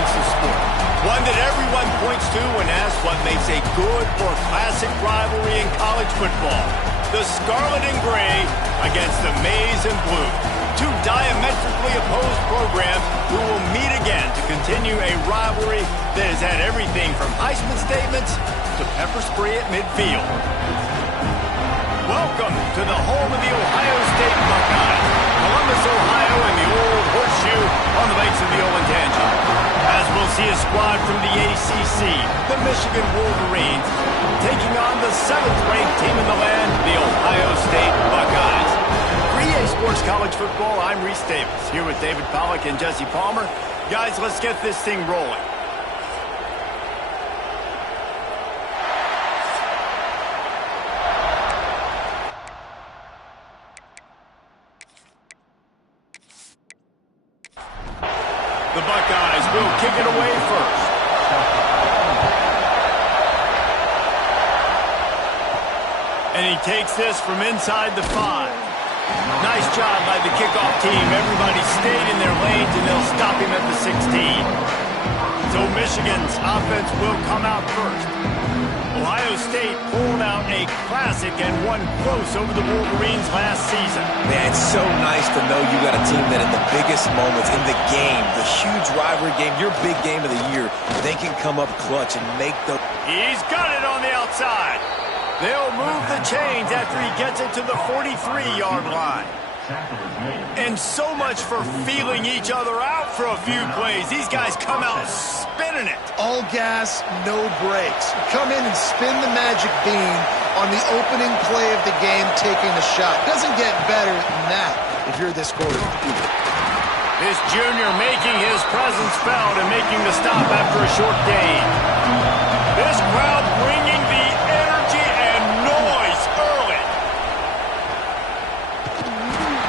defines the sport. One that everyone points to when asked what makes a good or classic rivalry in college football. The Scarlet and Gray against the Maize and Blue. Two diametrically opposed programs who will meet again to continue a rivalry that has had everything from Heisman statements to pepper spray at midfield. Welcome to the home of the Ohio State Buckeyes, Columbus, Ohio, and the old horseshoe on the banks of the Olentangy. As we'll see a squad from the ACC, the Michigan Wolverines, taking on the 7th-ranked team in the land, the Ohio State Buckeyes. For EA Sports College Football, I'm Reese Davis, here with David Pollack and Jesse Palmer. Guys, let's get this thing rolling. The Buckeyes will kick it away first. And he takes this from inside the 5. Nice job by the kickoff team. Everybody stayed in their lanes, and they'll stop him at the 16. So Michigan's offense will come out first. Ohio State pulled out a classic and won close over the Wolverines last season. Man, it's so nice to know you got a team that in the biggest moments in the game, the huge rivalry game, your big game of the year, they can come up clutch and make the... He's got it on the outside. They'll move the chains after he gets it to the 43-yard line. And so much for feeling each other out for a few plays. These guys come out spinning it. All gas, no brakes. Come in and spin the magic bean on the opening play of the game, taking a shot. Doesn't get better than that if you're this quarterback. This junior making his presence felt and making the stop after a short gain. This crowd bringing the energy and noise early.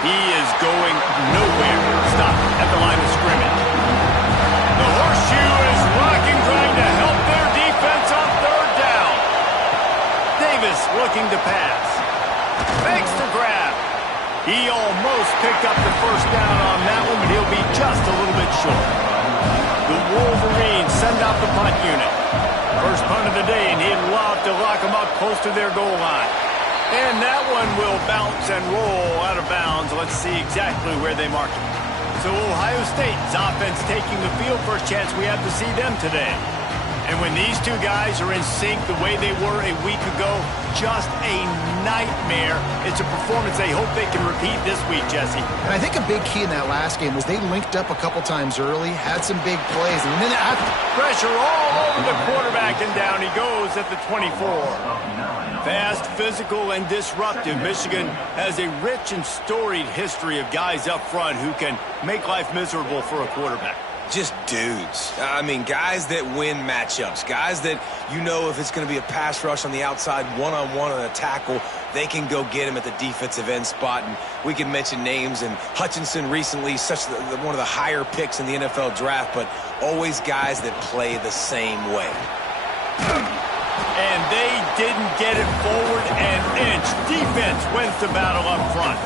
He is going nowhere. Stop at the line of scrimmage. The horseshoe is rocking, trying to help their defense on 3rd down. Davis looking to pass. Fakes the grab. He almost picked up the 1st down on that one, but he'll be just a little bit short. The Wolverines send out the punt unit. First punt of the day, and he'd love to lock them up close to their goal line. And that one will bounce and roll out of bounds. Let's see exactly where they mark it. So Ohio State's offense taking the field. First chance we have to see them today. And when these two guys are in sync the way they were a week ago, just a nightmare. It's a performance they hope they can repeat this week, Jesse. And I think a big key in that last game was they linked up a couple times early, had some big plays, and then after... Pressure all over the quarterback, and down he goes at the 24. Fast, physical, and disruptive. Michigan has a rich and storied history of guys up front who can make life miserable for a quarterback. Just dudes. I mean, guys that win matchups. Guys that, you know, if it's going to be a pass rush on the outside, one-on-one on a tackle, they can go get him at the defensive end spot. And we can mention names, and Hutchinson recently, one of the higher picks in the NFL draft, but always guys that play the same way. And they didn't get it forward an inch. Defense wins the battle up front.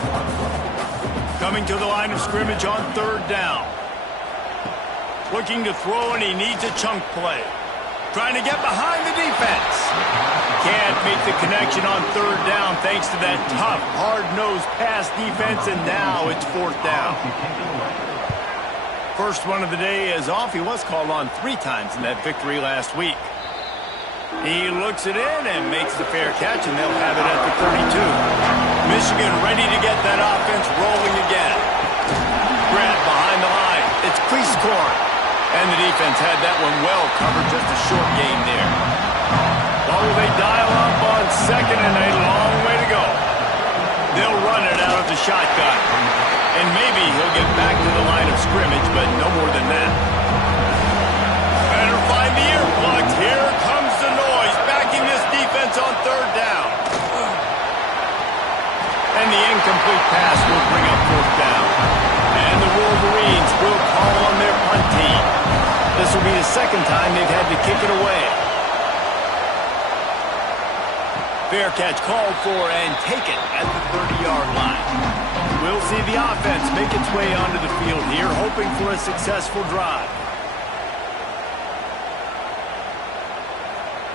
Coming to the line of scrimmage on 3rd down. Looking to throw, and he needs a chunk play. Trying to get behind the defense. Can't make the connection on 3rd down thanks to that tough, hard-nosed pass defense, and now it's 4th down. First one of the day is off. He was called on 3 times in that victory last week. He looks it in and makes the fair catch, and they'll have it at the 32. Michigan ready to get that offense rolling again. Grant behind the line. It's Cleese-Corn. And the defense had that one well covered, just a short gain there. Oh, they dial up on 2nd and a long way to go. They'll run it out of the shotgun. And maybe he'll get back to the line of scrimmage, but no more than that. Better find the earplugs. Here comes the noise, backing this defense on 3rd down. And the incomplete pass will bring up 4th down. And the Wolverines will call on their punt team. This will be the 2nd time they've had to kick it away. Fair catch called for and taken at the 30-yard line. We'll see the offense make its way onto the field here, hoping for a successful drive.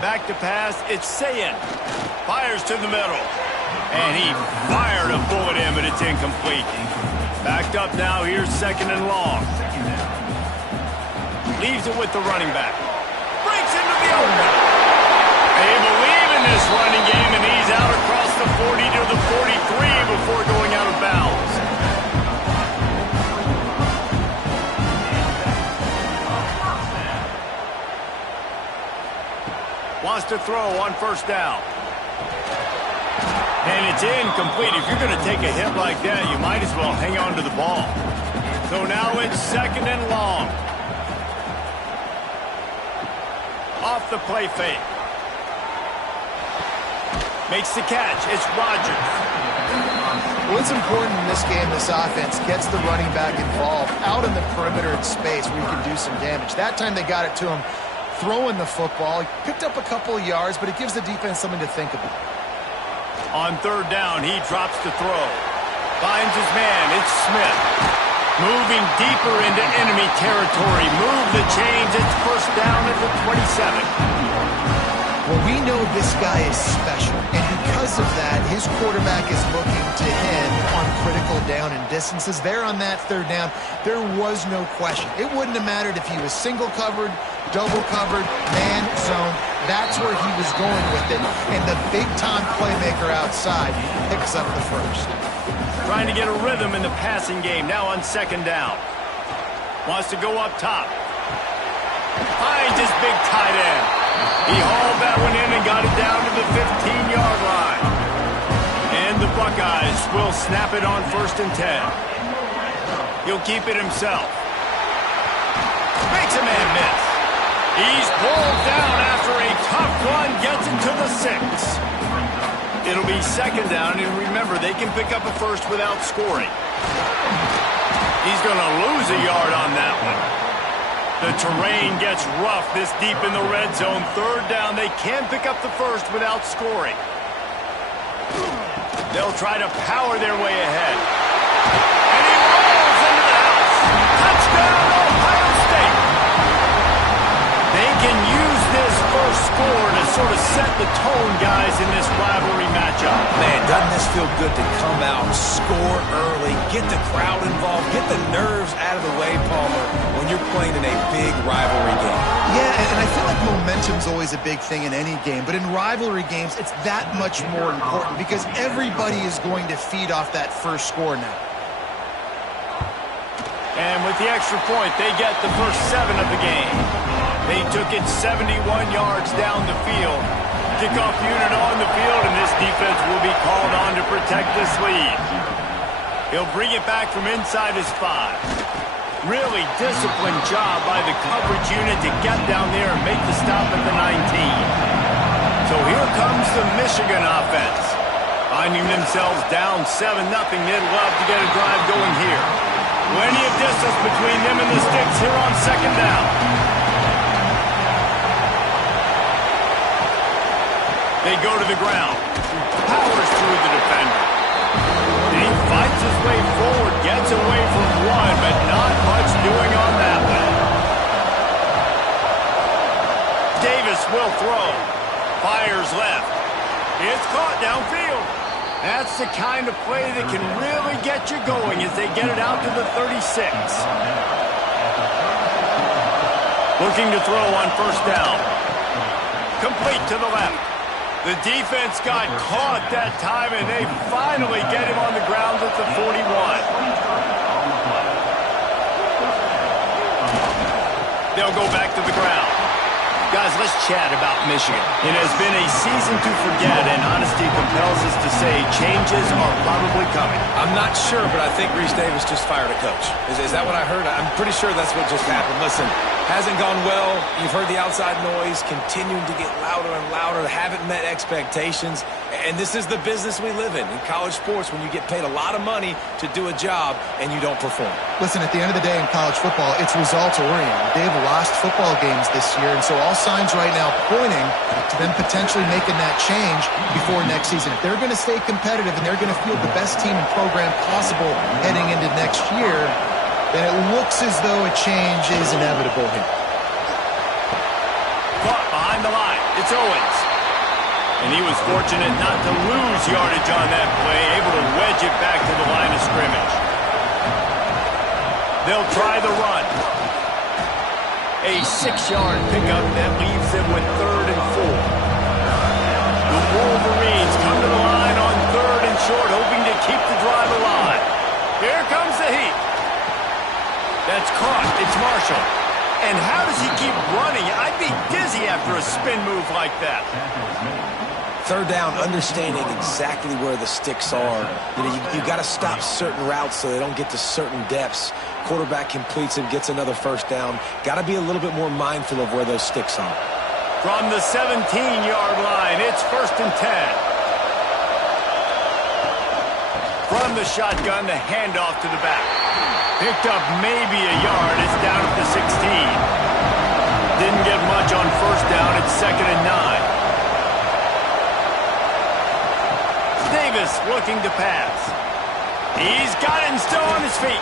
Back to pass. It's Sayin. Fires to the middle. And he fired a bullet in, but it's incomplete. Backed up now. Here's second and long. Leaves it with the running back. Breaks into the open. They believe in this running game, and he's out across the 40 to the 43 before going out of bounds. Wants to throw on first down. And it's incomplete. If you're going to take a hit like that, you might as well hang on to the ball. So now it's second and long. Off the play fake. Makes the catch. It's Rodgers. What's important in this game, this offense gets the running back involved out in the perimeter in space where you can do some damage. That time they got it to him throwing the football. He picked up a couple of yards, but it gives the defense something to think about. On third down, he drops to throw. Finds his man. It's Smith. Moving deeper into enemy territory. Move the chains. It's first down at the 27. Well, we know this guy is special, and because of that, his quarterback is looking to him on critical down and distances. There on that third down, there was no question. It wouldn't have mattered if he was single covered, double covered, man zone. That's where he was going with it, and the big-time playmaker outside picks up the first. Trying to get a rhythm in the passing game, now on second down. Wants to go up top. Finds his big tight end. He hauled that one in and got it down to the 15-yard line. And the Buckeyes will snap it on first and 10. He'll keep it himself. Makes a man miss. He's pulled down after a tough run, gets it to the 6. It'll be second down, and remember, they can pick up a first without scoring. He's going to lose a yard on that one. The terrain gets rough this deep in the red zone. Third down, they can pick up the first without scoring. They'll try to power their way ahead. And he rolls into the house. Touchdown, Ohio State. They can use this first score to sort of set the tone, guys, in this rivalry matchup. Man, doesn't this feel good to come out, score early, get the crowd involved, get the nerves out of the way, Palmer, when you're playing in a big rivalry game. Yeah, and I feel like momentum's always a big thing in any game, but in rivalry games, it's that much more important because everybody is going to feed off that first score now. And with the extra point, they get the first 7 of the game. They took it 71 yards down the field. Kickoff unit on the field, and this defense will be called on to protect this lead. He'll bring it back from inside his 5. Really disciplined job by the coverage unit to get down there and make the stop at the 19. So here comes the Michigan offense. Finding themselves down 7-0, they'd love to get a drive going here. Plenty of distance between them and the sticks here on second down. They go to the ground. Powers through the defender. He fights his way forward, gets away from one, but not much doing on that one. Davis will throw. Fires left. It's caught downfield. That's the kind of play that can really get you going as they get it out to the 36. Looking to throw on first down. Complete to the left. The defense got caught that time, and they finally get him on the ground at the 41. They'll go back to the ground. Guys, let's chat about Michigan. It has been a season to forget, and honesty compels us to say changes are probably coming. I'm not sure, but I think Reese Davis just fired a coach. Is that what I heard? I'm pretty sure that's what just happened. Listen, hasn't gone well. You've heard the outside noise continuing to get louder and louder. Haven't met expectations. And this is the business we live in college sports, when you get paid a lot of money to do a job and you don't perform. Listen, at the end of the day in college football, it's results-oriented. They've lost football games this year, and so all signs right now pointing to them potentially making that change before next season. If they're going to stay competitive and they're going to field the best team and program possible heading into next year, then it looks as though a change is inevitable here. Caught behind the line. It's Owens. And he was fortunate not to lose yardage on that play, able to wedge it back to the line of scrimmage. They'll try the run. A 6-yard pickup that leaves them with 3rd and 4. The Wolverines come to the line on 3rd and short, hoping to keep the drive alive. Here comes the heat. That's caught. It's Marshall. And how does he keep running? I'd be dizzy after a spin move like that. 3rd down, understanding exactly where the sticks are. You got to stop certain routes so they don't get to certain depths. Quarterback completes it, gets another 1st down. Got to be a little bit more mindful of where those sticks are. From the 17-yard line, it's 1st and 10. From the shotgun, the handoff to the back. Picked up maybe a yard. It's down at the 16. Didn't get much on 1st down. It's 2nd and 9. Davis looking to pass. He's got it and still on his feet.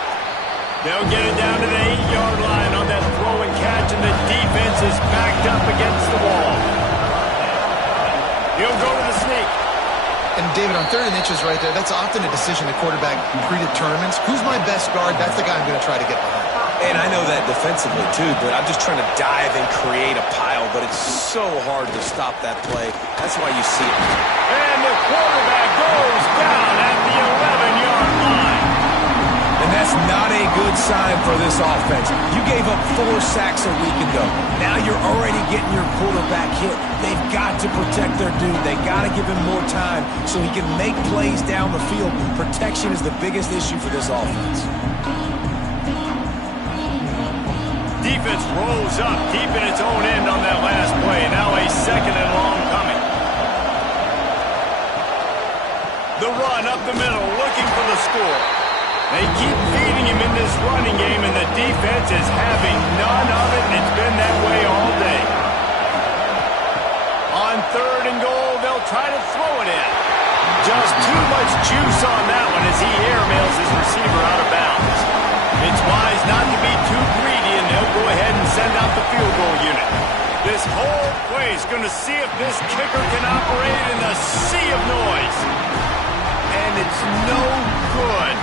They'll get it down to the 8-yard line on that throw and catch, and the defense is backed up against the wall. He'll go to the sneak. And David, on 3rd and inches right there, that's often a decision the quarterback predetermines. Who's my best guard? That's the guy I'm going to try to get behind. And I know that defensively, too, but I'm just trying to dive and create a pile, but it's so hard to stop that play. That's why you see it. And the quarterback goes down at the 11-yard line. And that's not a good sign for this offense. You gave up 4 sacks a week ago. Now you're already getting your quarterback hit. They've got to protect their dude. They got to give him more time so he can make plays down the field. Protection is the biggest issue for this offense. Defense rolls up deep in its own end on that last play. Now a 2nd and long coming. The run up the middle, looking for the score. They keep feeding him in this running game, and the defense is having none of it, and it's been that way all day. On 3rd and goal, they'll try to throw it in. Just too much juice on that one as he airmails his receiver out of bounds. It's wise not to be too greedy, and they'll go ahead and send out the field goal unit. This whole play is going to see if this kicker can operate in a sea of noise. And it's no good.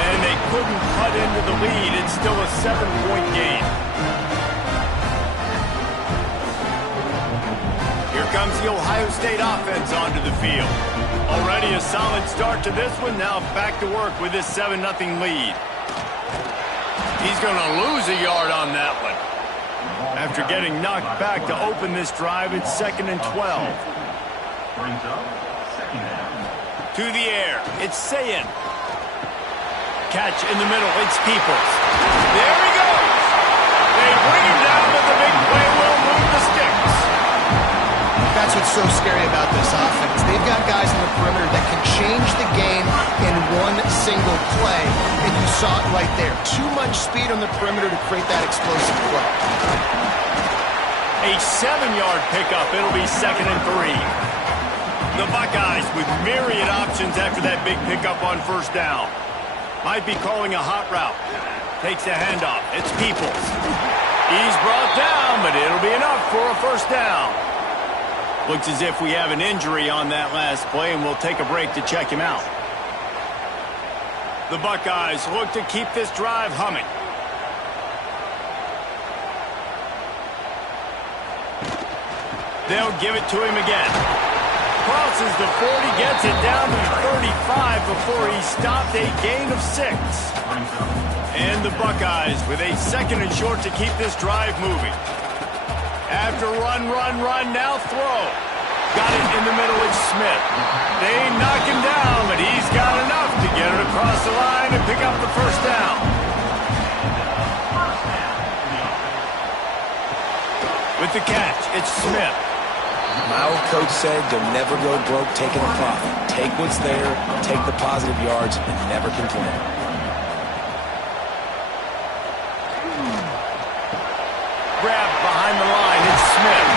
And they couldn't cut into the lead. It's still a 7-point game. Here comes the Ohio State offense onto the field. Already a solid start to this one. Now back to work with this 7-0 lead. He's going to lose a yard on that one. After getting knocked back to open this drive, it's 2nd and 12. To the air, it's Sayin. Catch in the middle, it's Peoples. There he goes. They bring him down, but the big play will move the sticks. That's what's so scary about this offense. They've got guys in the perimeter that can change the game in one single play, and you saw it right there. Too much speed on the perimeter to create that explosive play. A 7-yard pickup. It'll be 2nd and 3. The Buckeyes with myriad options after that big pickup on 1st down. Might be calling a hot route. Takes a handoff. It's Peoples. He's brought down, but it'll be enough for a 1st down. Looks as if we have an injury on that last play, and we'll take a break to check him out. The Buckeyes look to keep this drive humming. They'll give it to him again. Crosses the 40, gets it down to the 35 before he stopped, a gain of 6. And the Buckeyes with a 2nd and short to keep this drive moving. After run, now throw. Got it in the middle, it's Smith. They knock him down, but he's got enough to get it across the line and pick up the 1st down. With the catch, it's Smith. My old coach said you'll never go broke taking a profit. Take what's there, take the positive yards, and never complain. Grab behind the line, it's Smith.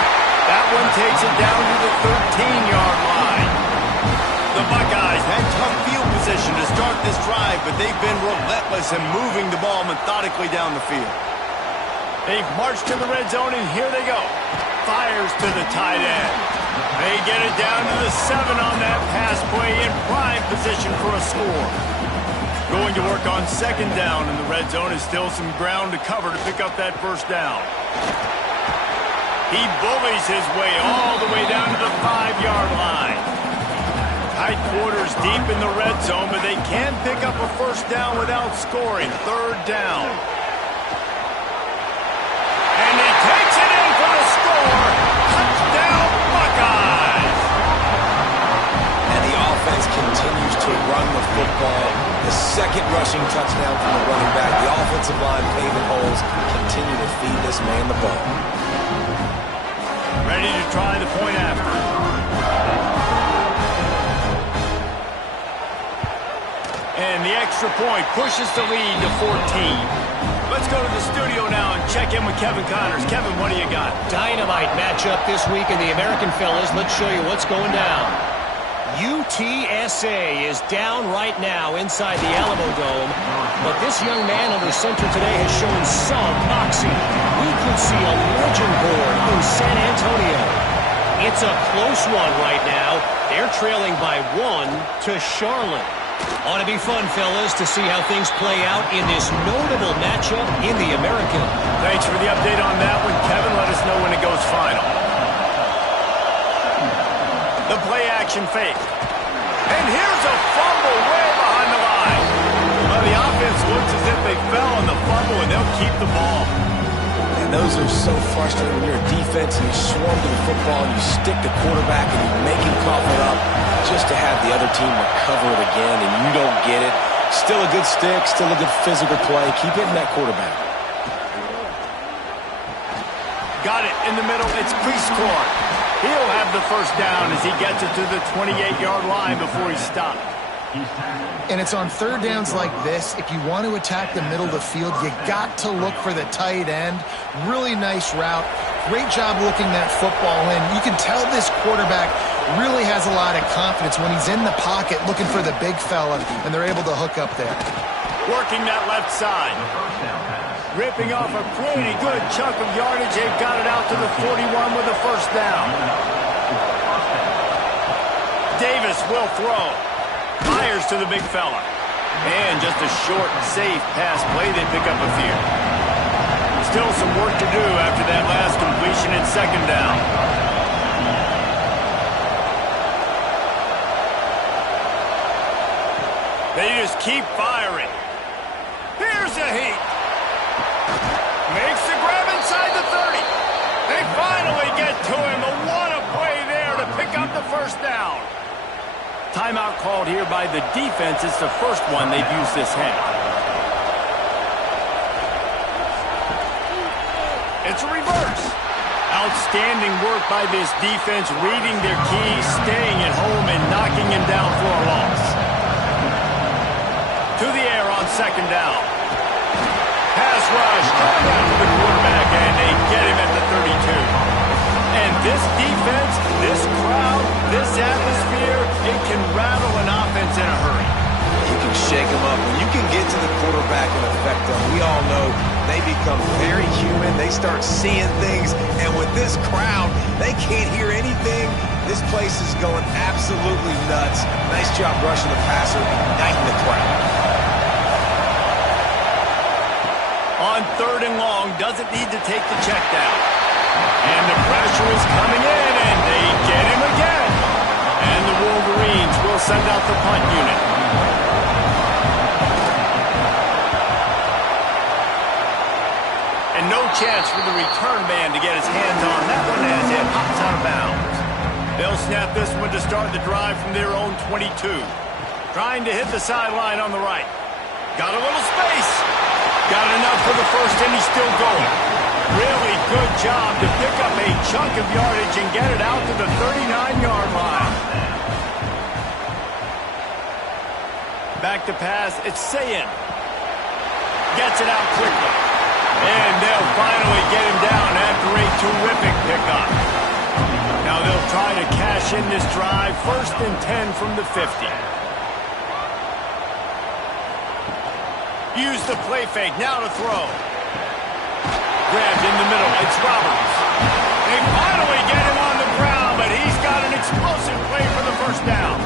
That one takes it down to the 13-yard line. The Buckeyes had tough field position to start this drive, but they've been relentless in moving the ball methodically down the field. They've marched to the red zone, and here they go. fires to the tight end. They get it down to the 7 on that pass play in prime position for a score. Going to work on second down in the red zone is still some ground to cover to pick up that first down. He bullies his way all the way down to the 5-yard line. Tight quarters deep in the red zone, but they can pick up a first down without scoring. Third down. And he takes it in for the score. Touchdown, Buckeyes! And the offense continues to run the football. The second rushing touchdown from the running back. The offensive line paving holes. Continue to feed this man the ball. Ready to try the point after. And the extra point pushes the lead to 14. Let's go to the studio now and check in with Kevin Connors. Kevin, what do you got? Dynamite matchup this week in the American fellas. Let's show you what's going down. UTSA is down right now inside the Alamo Dome, but this young man under center today has shown some moxie. We could see a legend born in San Antonio. It's a close one right now. They're trailing by 1 to Charlotte. Ought to be fun, fellas, to see how things play out in this notable matchup in the American. Thanks for the update on that one, Kevin. Let us know when it goes final. The play-action fake. And here's a fumble way behind the line. Well, the offense looks as if they fell on the fumble, and they'll keep the ball. And those are so frustrating when you're a defense and you swarm to the football and you stick the quarterback and you make him cough it up just to have the other team recover it again and you don't get it. Still a good stick, still a good physical play. Keep hitting that quarterback. Got it in the middle. It's Prescore. He'll have the first down as he gets it to the 28-yard line before he's stopped. And it's on third downs like this. If you want to attack the middle of the field, you got to look for the tight end. Really nice route. Great job looking that football in. You can tell this quarterback really has a lot of confidence when he's in the pocket looking for the big fella, and they're able to hook up there. Working that left side. Ripping off a pretty good chunk of yardage. They've got it out to the 41 with a first down. Davis will throw. Fires to the big fella. And just a short, safe pass play. They pick up a few. Still some work to do after that last completion in second down. They just keep firing. Here's a heat. Makes the grab inside the 30. They finally get to him. A what a play there to pick up the first down. Timeout called here by the defense. It's the first one they've used this half. It's a reverse. Outstanding work by this defense, reading their keys, staying at home, and knocking him down for a loss. To the air on second down. Pass rush coming after the quarterback, and they get him at the 32. And this defense, this crowd, this atmosphere, it can rattle an offense in a hurry. You can shake them up. When you can get to the quarterback and affect them, we all know they become very human. They start seeing things. And with this crowd, they can't hear anything. This place is going absolutely nuts. Nice job rushing the passer, igniting the crowd. On third and long, doesn't need to take the check down. And the pressure is coming in, and they get him again. And the Wolverines will send out the punt unit. And no chance for the return man to get his hands on that one as it hops out of bounds. They'll snap this one to start the drive from their own 22. Trying to hit the sideline on the right. Got a little space. Got enough for the first, and he's still going. Really good job to pick up a chunk of yardage and get it out to the 39-yard line. Back to pass, it's Sayin. Gets it out quickly. And they'll finally get him down after a terrific pickup. Now they'll try to cash in this drive. First and 10 from the 50. Use the play fake, now to throw. Grabbed in the middle, it's Roberts. They finally get him on the ground, but he's got an explosive play for the first down.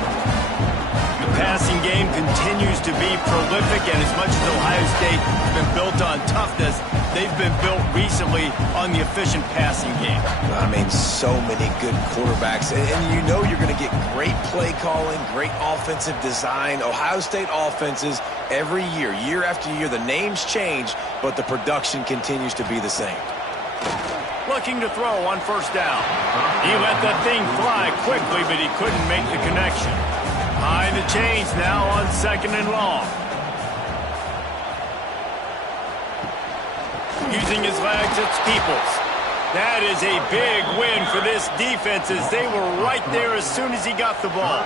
The passing game continues to be prolific, and as much as Ohio State has been built on toughness, they've been built recently on the efficient passing game. I mean, so many good quarterbacks, and you know you're going to get great play calling, great offensive design. Ohio State offenses every year, year after year, the names change, but the production continues to be the same. Looking to throw on first down. He let that thing fly quickly, but he couldn't make the connection. High in the chains now on second and long. Using his legs, it's Peoples. That is a big win for this defense as they were right there as soon as he got the ball.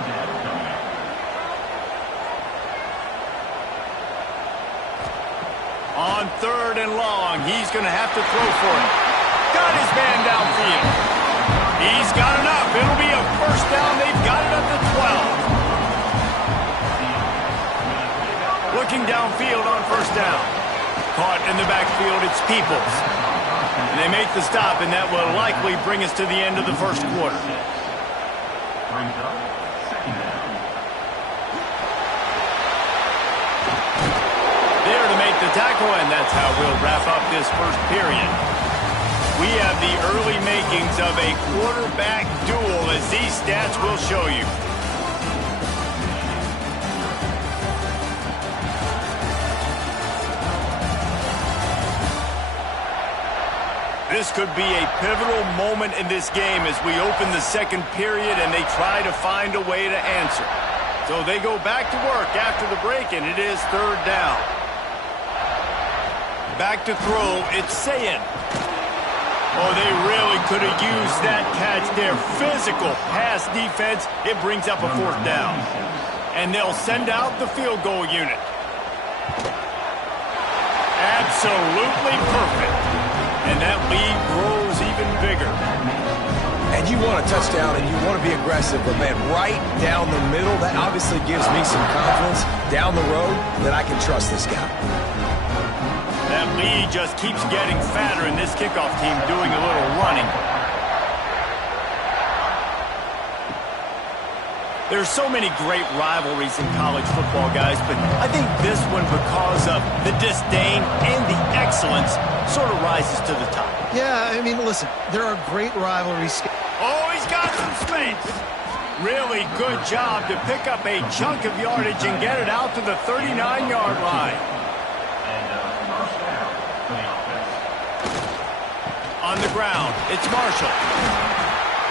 On third and long, he's going to have to throw for it. Got his man downfield. He's got enough. It'll be a first down. They've got it at the 12. Looking downfield on first down. Caught in the backfield, it's Peoples. And they make the stop, and that will likely bring us to the end of the first quarter. There to make the tackle, and that's how we'll wrap up this first period. We have the early makings of a quarterback duel, as these stats will show you. This could be a pivotal moment in this game as we open the second period and they try to find a way to answer. So they go back to work after the break, and it is third down. Back to throw, it's Sayin. Oh, they really could have used that catch there. Physical pass defense, it brings up a fourth down. And they'll send out the field goal unit. Absolutely perfect. And that lead grows even bigger. And you want a touchdown and you want to be aggressive, but man, right down the middle, that obviously gives me some confidence down the road that I can trust this guy. That lead just keeps getting fatter, and this kickoff team doing a little running. There's so many great rivalries in college football, guys, but I think this one, because of the disdain and the excellence, sort of rises to the top. Yeah, I mean, listen, there are great rivalries. Oh, he's got some space. Really good job to pick up a chunk of yardage and get it out to the 39-yard line. On the ground, it's Marshall.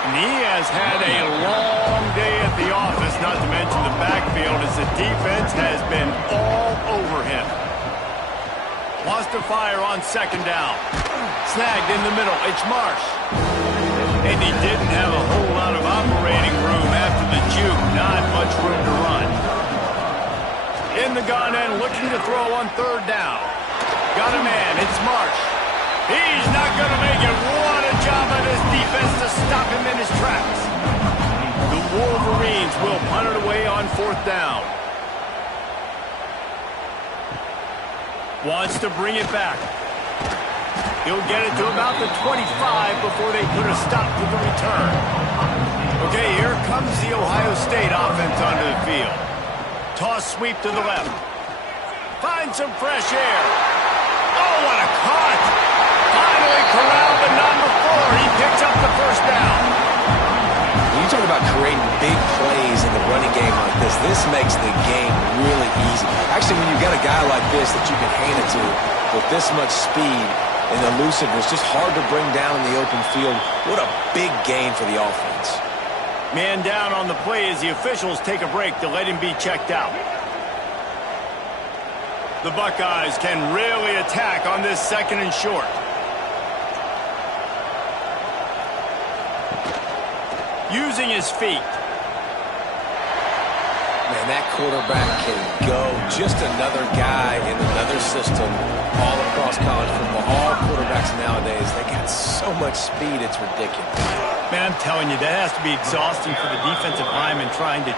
And he has had a long day at the office, not to mention the backfield, as the defense has been all over him. Wants to fire on second down. Snagged in the middle, it's Marsh. And he didn't have a whole lot of operating room after the juke. Not much room to run. In the gun and looking to throw on third down. Got a man, it's Marsh. He's not going to make it. What a job by this defense to stop him in his tracks. The Wolverines will punt it away on fourth down. Wants to bring it back. He'll get it to about the 25 before they put a stop to the return. Okay, here comes the Ohio State offense onto the field. Toss sweep to the left. Find some fresh air. Oh, what a cut! Finally corralled the number 4. He picks up the first down. When you talk about creating big plays in the running game like this makes the game really easy. Actually, when you've got a guy like this that you can hand it to with this much speed and elusiveness, just hard to bring down in the open field, what a big gain for the offense. Man down on the play as the officials take a break to let him be checked out. The Buckeyes can really attack on this second and short. Using his feet. Man, that quarterback can go. Just another guy in another system all across college football. All quarterbacks nowadays, they got so much speed, it's ridiculous. Man, I'm telling you, that has to be exhausting for the defensive lineman trying to